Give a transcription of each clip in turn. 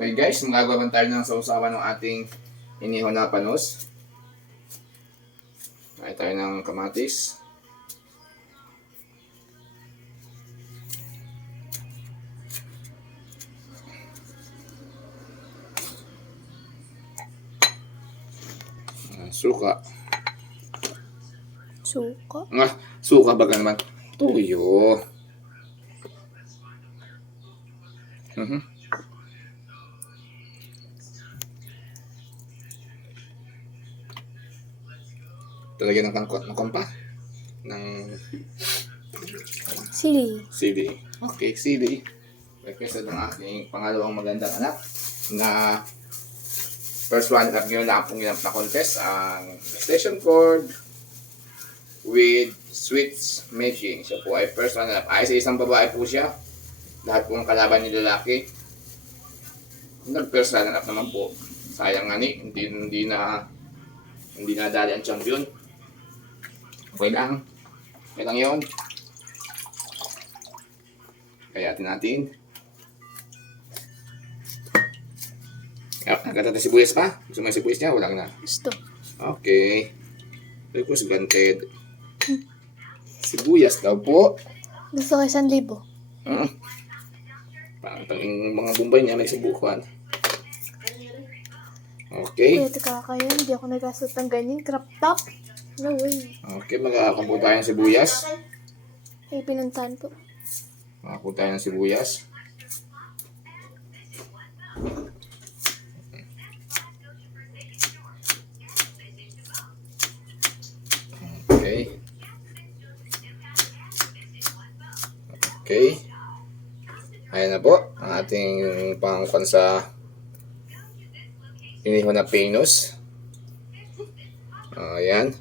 Okay guys, magagawa tayo ng sausawan ng ating iniho na panos. Kaya tayo ng kamatis. Ah, Suka. Suka. Ah, suka baga naman. Tuyo. Mhm. Talagyan ng kangkot ng kompa. Ng Sili. CD. Okay, CD. Requested ng aking pangalawang magandang anak na first one up ngayon na akong ginap na contest ang station chord with switch making. Siya po ay first one up. Ay sa isang babae po siya. Lahat po ng kalaban ni lalaki. Nag-first runner up naman po. Sayang nga ni, hindi, hindi na hindi na dali ang champion. Okay lang. Okay lang yun. Kayatin natin. Kaya, nagkata na sibuyas pa? Gusto mo yung sibuyas niya? Wala na. Gusto. Okay. Request granted. Sibuyas daw po. Gusto ko isang libo. Hmm. Parang tanging mga bumbay niya may subukan. Okay. Kuya, teka kayo. Hindi ako nagasot ng ganyan. Crop top. No way. Okay, magkakakampo tayo ng sibuyas. Ay, pinuntahan po. Makakuha tayo ng sibuyas. Okay. Okay. Ayan na po ang ating pangkwan sa iniho na pinos. Ayan.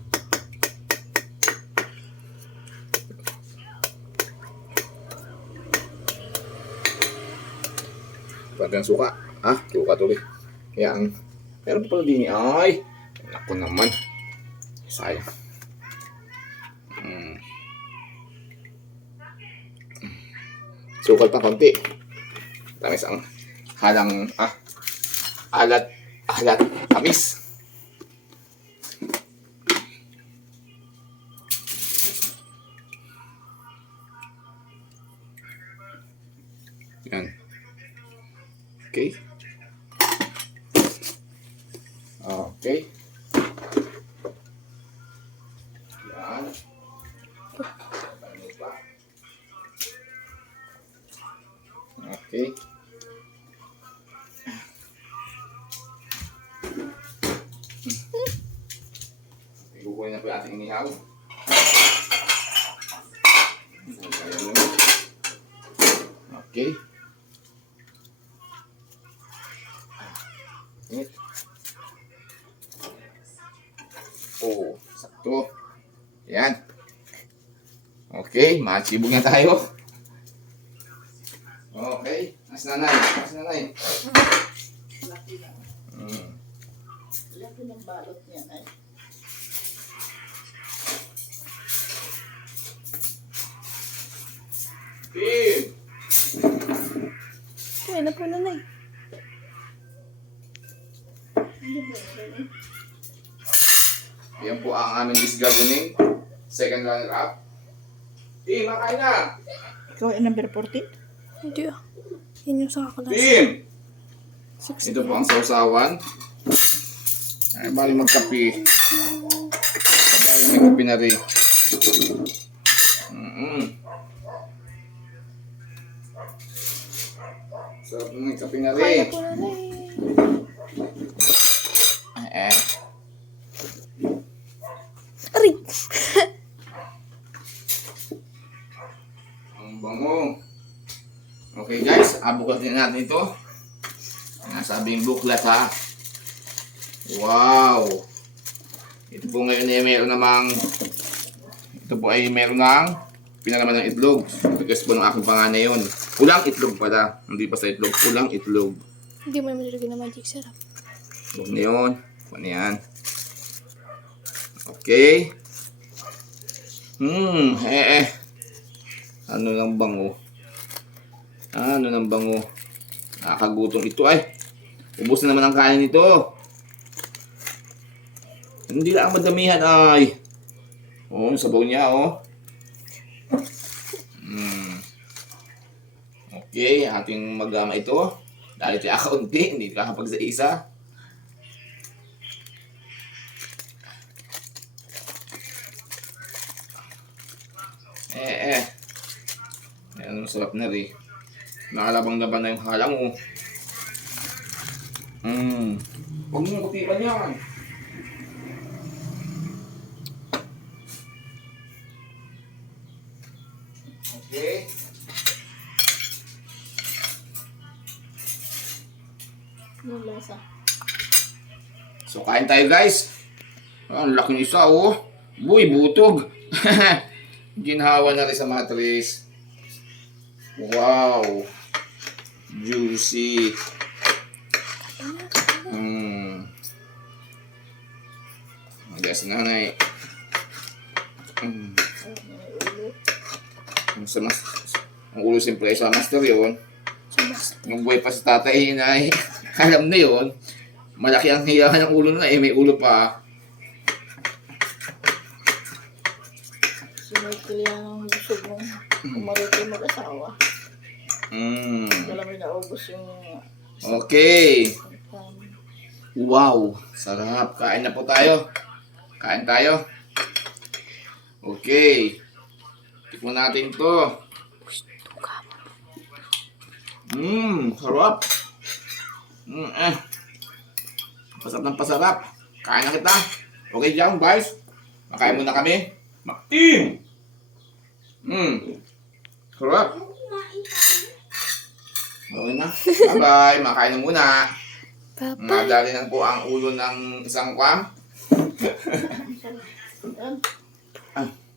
Parang suka. Ah, suka tuloy. Ang... Meron pa pala din. Ay! Naku naman. Sayang. Hmm. Sukal pa konti. Tamis ang halang... Ah, alat. Alat. Tamis. Yan. Okay. Okay. Yan. Okay. Ikukunin na po yung ating inihaw. Okay. Init. Oo, sakto. Yan. Okay, machibog na tayo. Okay, mas nanay, mas nanay. Mm. Laki ng balot niya ay. Kuya, na po nanay. Yan po ang aming disc gardening. Second runner up. Tim, makain na! Ikaw ay number 14? Hindi ah. Yan yung sa kaklase. Tim! Six. Ito po ang sausawan. Ay, bali magkapi. Bali may kapi na rin. Mm-mm. Sarap na may kapi na Kaya rin. po nanay. Eh, Aray! ang bango. Okay guys, abukasin natin ito. Nasabi yung buklat ha. Wow! Ito po ngayon ay meron namang ito po ay meron ng pinalaman ng itlog. Request po ng aking panganay yun. Pulang itlog pala. Hindi pa sa itlog. Pulang itlog. Hindi mo yung malagyan ng magic syrup. Huwag na yun. Huwag na yan. Okay. Hmm, eh eh. Ano lang bango? Ano lang bango? Nakakagutom ito ay. Ubus na naman ang kain nito. Hindi lang madamihan ay. Yung sabaw niya, oh. Mm. Okay, ating magama ito. Dahil ito kaunti, hindi kakapag sa isa. Eh, eh. Ayan, masarap na rin. Nakalabang-laban na yung hala mo. Mm. Huwag mong kutipan yan. Okay. Lasa. So, kain tayo guys. Ah, Ang laki ng isa, oh. Buy, butog. Ginhawa na rin sa matris. Wow. Juicy. Mm. Yes, nanay. Sa mas, ang ulo siyempre sa master yun. Nung buhay pa sa tatay na alam na yun. Malaki ang hiyahan ng ulo na eh, may ulo pa. Si Michael yan ang busog mong umarito mag-asawa. Mm. Wala may naubos yung Okay. Wow, sarap. Kain na po tayo. Kain tayo. Okay. Tikman natin to. Mmm, sarap. Mm, eh. Pasarap ng pasarap. Kain na kita. Okay dyan, guys. Makain muna kami. Maktim! Mmm. Sarap. Okay na. Bye-bye. Makain na muna. Papa. Nadali lang po ang ulo ng isang kwam.